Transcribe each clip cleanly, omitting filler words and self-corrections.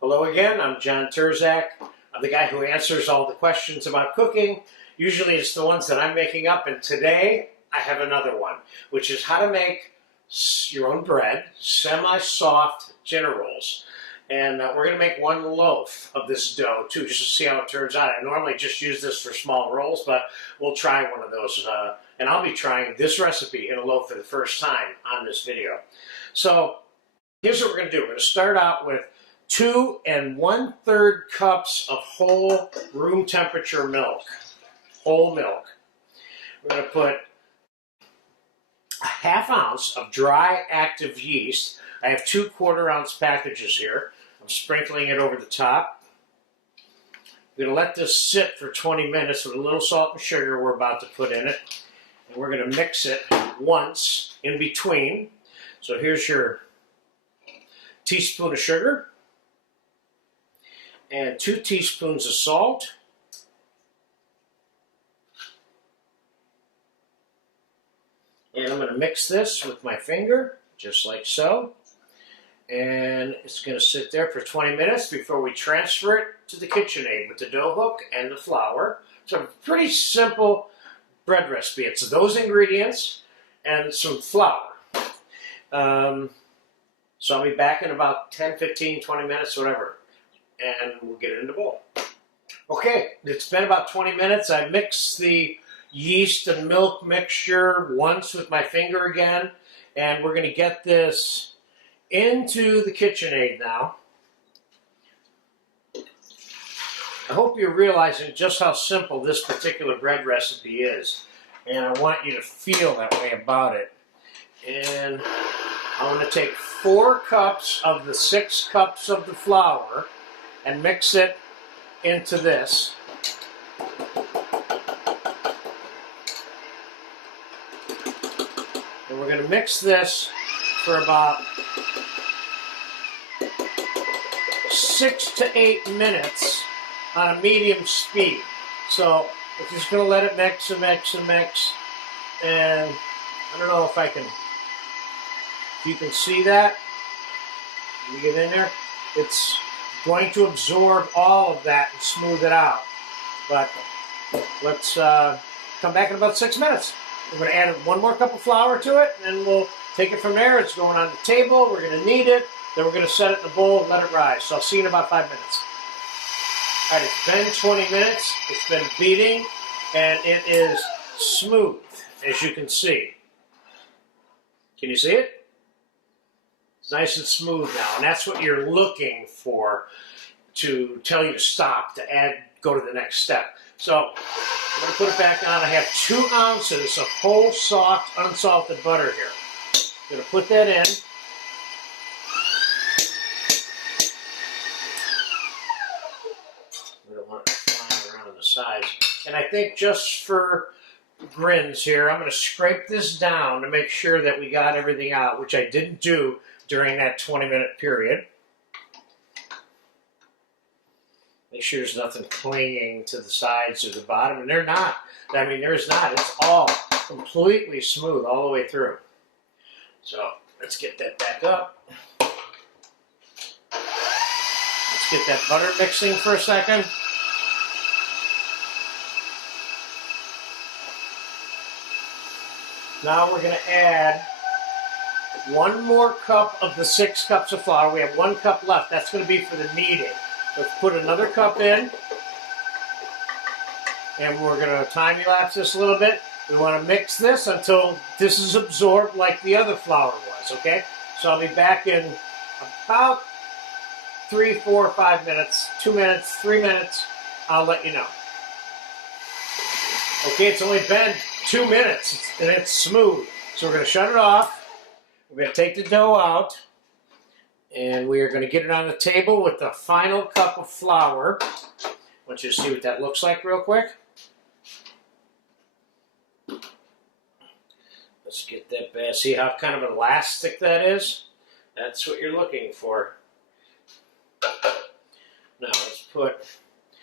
Hello again, I'm John Terzak. I'm the guy who answers all the questions about cooking. Usually it's the ones that I'm making up, and today I have another one, which is how to make your own bread, semi-soft dinner rolls. And we're going to make one loaf of this dough too, just to see how it turns out. I normally just use this for small rolls, but we'll try one of those. And I'll be trying this recipe in a loaf for the first time on this video. So here's what we're going to do. We're going to start out with 2 1/3 cups of whole room temperature milk, whole milk. We're going to put a 1/2 ounce of dry active yeast. I have 2 1/4 ounce packages here. I'm sprinkling it over the top. We're going to let this sit for 20 minutes with a little salt and sugar we're about to put in it. And we're going to mix it once in between. So here's your teaspoon of sugar and 2 teaspoons of salt. And I'm going to mix this with my finger, just like so. And it's going to sit there for 20 minutes before we transfer it to the KitchenAid with the dough hook and the flour. So a pretty simple bread recipe. It's those ingredients and some flour. So I'll be back in about 10, 15, 20 minutes, whatever. And we'll get it in the bowl. Okay, it's been about 20 minutes. I mixed the yeast and milk mixture once with my finger again. And we're going to get this into the KitchenAid now. I hope you're realizing just how simple this particular bread recipe is. And I want you to feel that way about it. And I'm going to take 4 cups of the 6 cups of the flour and mix it into this. And we're going to mix this for about 6 to 8 minutes on a medium speed. So we're just going to let it mix and mix and mix. And I don't know if you can see that. Let me get in there. It's going to absorb all of that and smooth it out. But let's come back in about 6 minutes. We're going to add 1 more cup of flour to it, and we'll take it from there. It's going on the table. We're going to knead it. Then we're going to set it in the bowl and let it rise. So I'll see you in about 5 minutes. All right, it's been 20 minutes. It's been beating, and it is smooth, as you can see. Can you see it? It's nice and smooth now, and that's what you're looking for to tell you to stop, to go to the next step. So I'm going to put it back on. I have 2 ounces of whole, soft, unsalted butter here. I'm going to put that in. We don't want it flying around on the sides. And I think just for grins here, I'm going to scrape this down to make sure that we got everything out, which I didn't do during that 20-minute period. Make sure there's nothing clinging to the sides or the bottom, and they're not. I mean, there's not. It's all completely smooth all the way through. So let's get that back up. Let's get that butter mixing for a second. Now we're going to add 1 more cup of the 6 cups of flour. We have 1 cup left. That's going to be for the kneading. Let's put another cup in. And we're going to time-lapse this a little bit. We want to mix this until this is absorbed like the other flour was, okay? So I'll be back in about 3, 4, 5 minutes, 2 minutes, 3 minutes. I'll let you know. Okay, it's only been 2 minutes, and it's smooth. So we're going to shut it off. We're going to take the dough out, and we are going to get it on the table with the final cup of flour. I want you to see what that looks like real quick. Let's get that back. See how kind of elastic that is? That's what you're looking for. Now let's put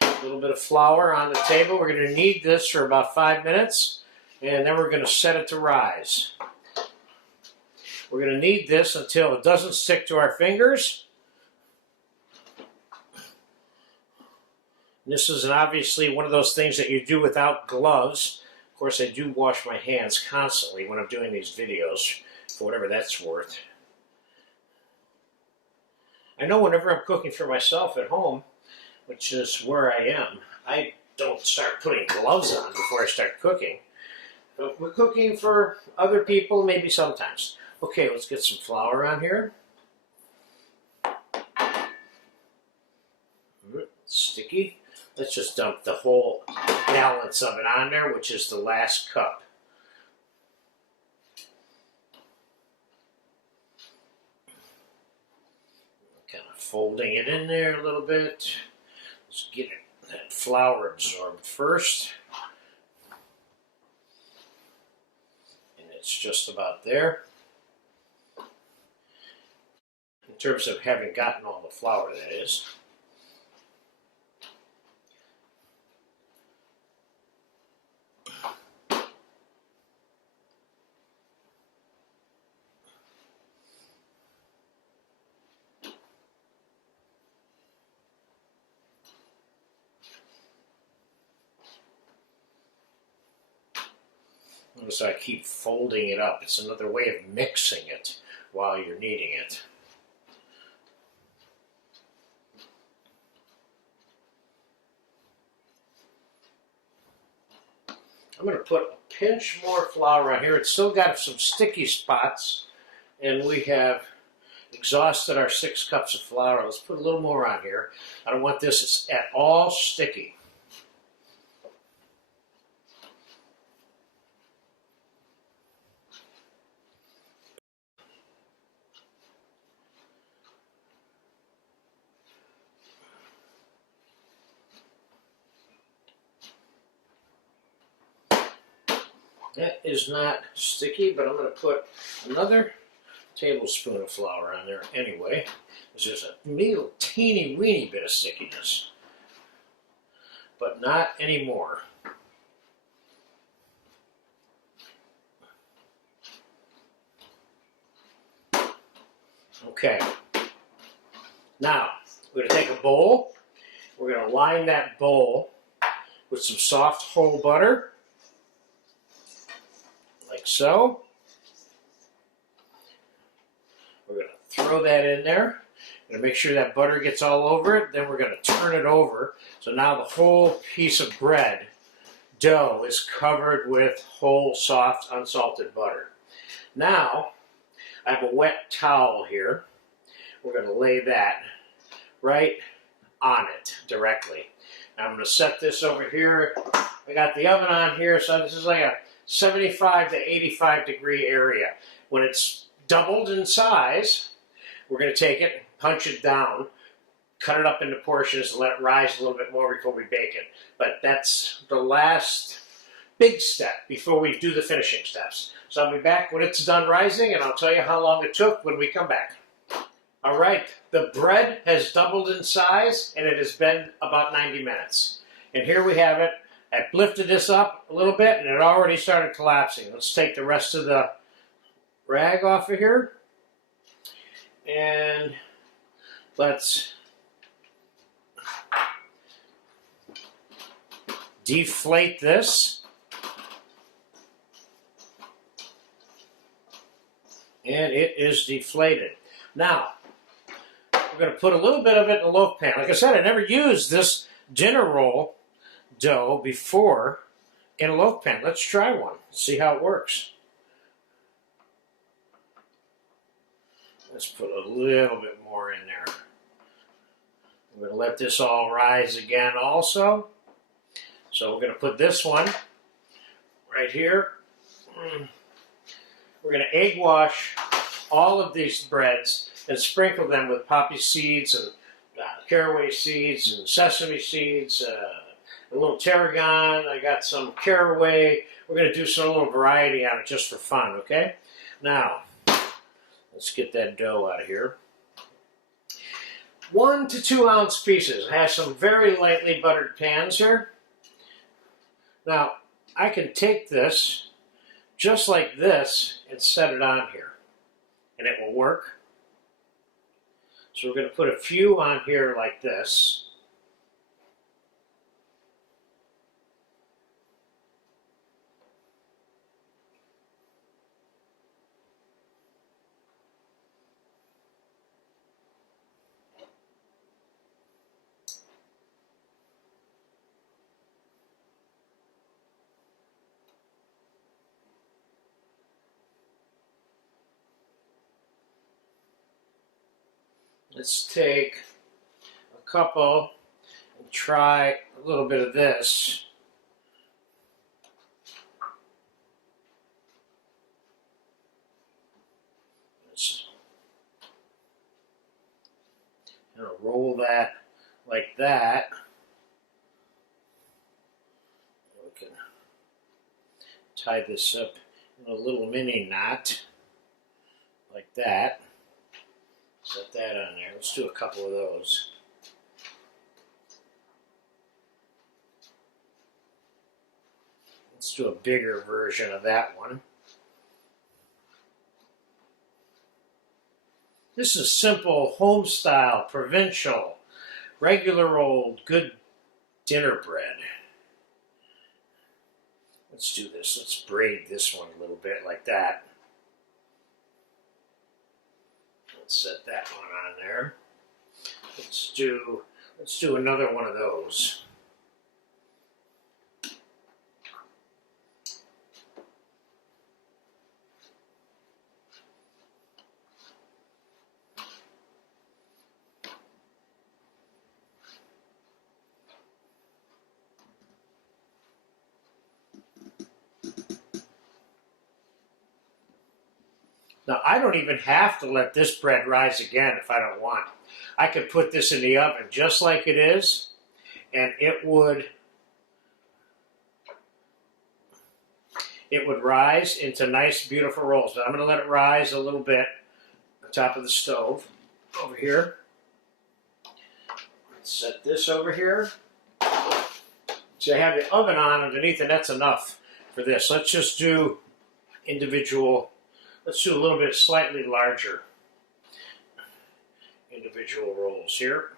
a little bit of flour on the table. We're going to knead this for about 5 minutes, and then we're going to set it to rise. We're going to knead this until it doesn't stick to our fingers. And this is obviously one of those things that you do without gloves. Of course, I do wash my hands constantly when I'm doing these videos, for whatever that's worth. I know whenever I'm cooking for myself at home, which is where I am, I don't start putting gloves on before I start cooking. But if we're cooking for other people, maybe sometimes. Okay, let's get some flour on here. Sticky. Let's just dump the whole balance of it on there, which is the last cup. Kind of folding it in there a little bit. Let's get that flour absorbed first. And it's just about there. In terms of having gotten all the flour, that is. Notice I keep folding it up. It's another way of mixing it while you're kneading it. I'm going to put a pinch more flour on here. It's still got some sticky spots, and we have exhausted our 6 cups of flour. Let's put a little more on here. I don't want this at all sticky. That is not sticky, but I'm going to put another tablespoon of flour on there anyway. There's just a little teeny weeny bit of stickiness, but not anymore. Okay. Now, we're going to take a bowl. We're going to line that bowl with some soft whole butter. Like so. We're going to throw that in there. Going to make sure that butter gets all over it. Then we're going to turn it over. So now the whole piece of bread dough is covered with whole, soft, unsalted butter. Now, I have a wet towel here. We're going to lay that right on it directly. Now I'm going to set this over here. I got the oven on here, so this is like a 75 to 85 degree area. When it's doubled in size, we're going to take it, punch it down, cut it up into portions, and let it rise a little bit more before we bake it. But that's the last big step before we do the finishing steps. So I'll be back when it's done rising, and I'll tell you how long it took when we come back. All right, the bread has doubled in size, and it has been about 90 minutes. And here we have it. I've lifted this up a little bit, and it already started collapsing. Let's take the rest of the rag off of here. And let's deflate this. And it is deflated. Now, we're going to put a little bit of it in a loaf pan. Like I said, I never used this dinner roll dough before in a loaf pan. Let's try one, see how it works. Let's put a little bit more in there. I'm going to let this all rise again also. So we're going to put this one right here. We're going to egg wash all of these breads and sprinkle them with poppy seeds and caraway seeds and sesame seeds, a little tarragon. I got some caraway. We're going to do some little variety on it just for fun, okay? Now, let's get that dough out of here. 1 to 2 ounce pieces. I have some very lightly buttered pans here. Now, I can take this just like this and set it on here, and it will work. So we're going to put a few on here like this. Let's take a couple and try a little bit of this. Roll that like that. We can tie this up in a little mini knot like that. Set that on there. Let's do a couple of those. Let's do a bigger version of that one. This is simple, home style, provincial, regular old, good dinner bread. Let's do this. Let's braid this one a little bit like that. Let's set that one on there. Let's do another one of those. Now, I don't even have to let this bread rise again if I don't want. I could put this in the oven just like it is, and it would rise into nice, beautiful rolls. But I'm going to let it rise a little bit on top of the stove over here. Let's set this over here. So I have the oven on underneath, and that's enough for this. Let's just do individual. Let's do a little bit slightly larger individual rolls here.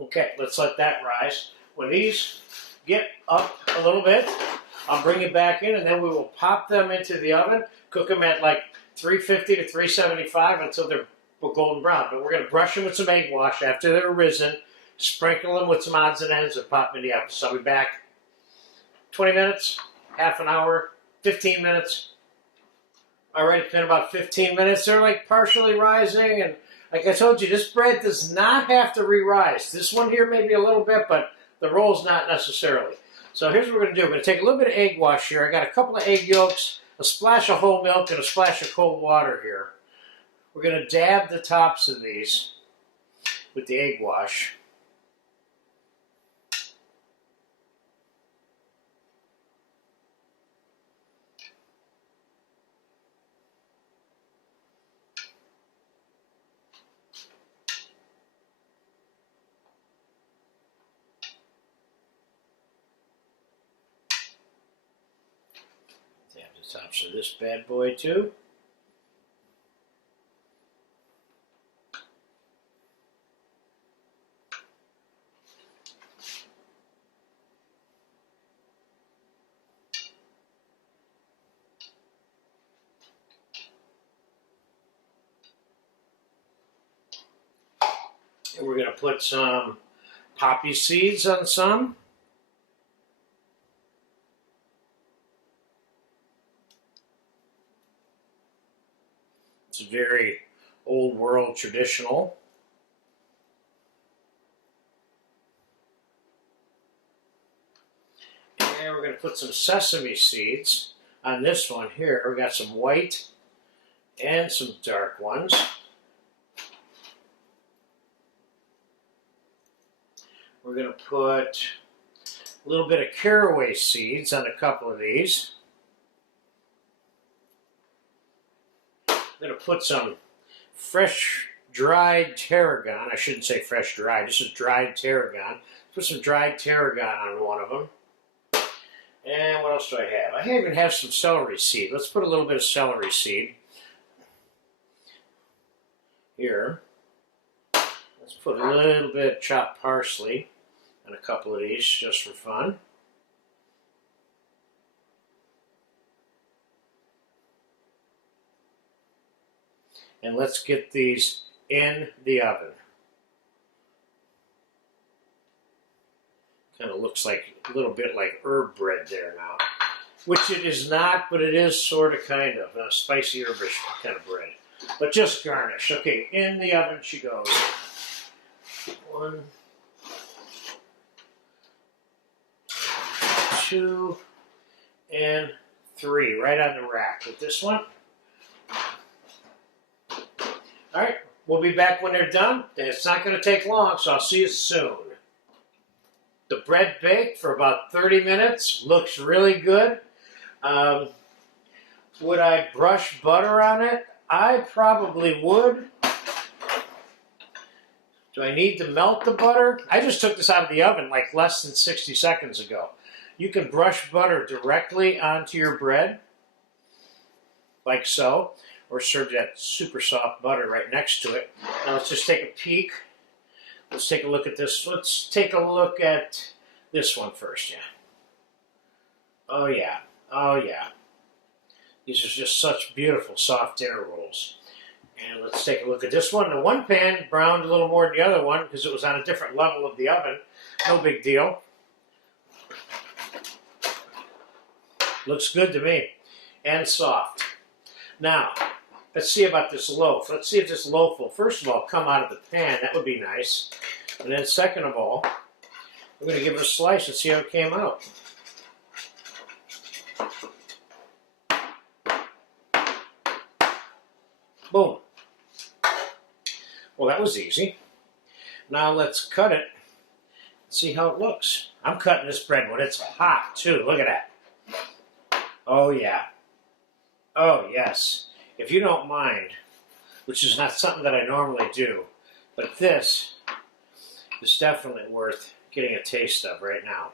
Okay, let's let that rise. When these get up a little bit, I'll bring it back in, and then we will pop them into the oven, cook them at like 350 to 375 until they're golden brown. But we're going to brush them with some egg wash after they're risen, sprinkle them with some odds and ends, and pop them in the oven. So I'll be back 20 minutes, half an hour, 15 minutes. All right, it's been about 15 minutes. They're like partially rising, and like I told you, this bread does not have to re-rise. This one here maybe a little bit, but the roll's not necessarily. So here's what we're going to do. We're going to take a little bit of egg wash here. I got a couple of egg yolks, a splash of whole milk, and a splash of cold water here. We're going to dab the tops of these with the egg wash. The tops of this bad boy too. And we're going to put some poppy seeds on some. It's very old world traditional. And we're going to put some sesame seeds on this one here. We got some white and some dark ones. We're going to put a little bit of caraway seeds on a couple of these. I'm going to put some fresh dried tarragon. I shouldn't say fresh dried. This is dried tarragon. Put some dried tarragon on one of them. And what else do I have? I even have some celery seed. Let's put a little bit of celery seed here. Let's put a little bit of chopped parsley on a couple of these just for fun. And let's get these in the oven. Kind of looks like a little bit like herb bread there now. Which it is not, but it is sort of kind of a spicy herbish kind of bread. But just garnish. Okay, in the oven she goes. 1, 2, and 3. Right on the rack with this one. Alright, we'll be back when they're done. It's not going to take long, so I'll see you soon. The bread baked for about 30 minutes. Looks really good. Would I brush butter on it? I probably would. Do I need to melt the butter? I just took this out of the oven like less than 60 seconds ago. You can brush butter directly onto your bread, like so, or serve that super soft butter right next to it. Now let's just take a peek. Let's take a look at this. Let's take a look at this one first, yeah. Oh yeah, oh yeah. These are just such beautiful soft dinner rolls. And let's take a look at this one. The one pan browned a little more than the other one because it was on a different level of the oven. No big deal. Looks good to me. And soft. Now, let's see about this loaf. Let's see if this loaf will, first of all, come out of the pan. That would be nice. And then second of all, we're going to give it a slice and see how it came out. Boom. Well, that was easy. Now let's cut it and see how it looks. I'm cutting this bread when it's hot, too. Look at that. Oh, yeah. Oh, yes. If you don't mind, which is not something that I normally do, but this is definitely worth getting a taste of right now.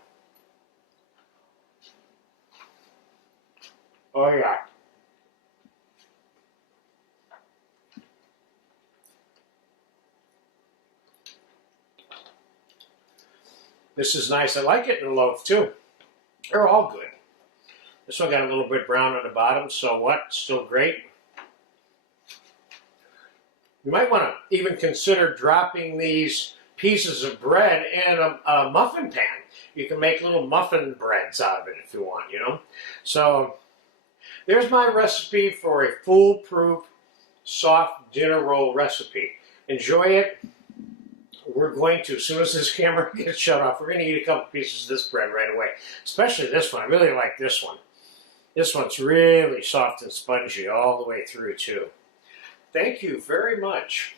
Oh, yeah. This is nice. I like it in a loaf, too. They're all good. This one got a little bit brown on the bottom, so what? Still great. You might want to even consider dropping these pieces of bread in a muffin pan. You can make little muffin breads out of it if you want, you know. So there's my recipe for a foolproof soft dinner roll recipe. Enjoy it. We're going to, as soon as this camera gets shut off, we're going to eat a couple pieces of this bread right away. Especially this one. I really like this one. This one's really soft and spongy all the way through, too. Thank you very much.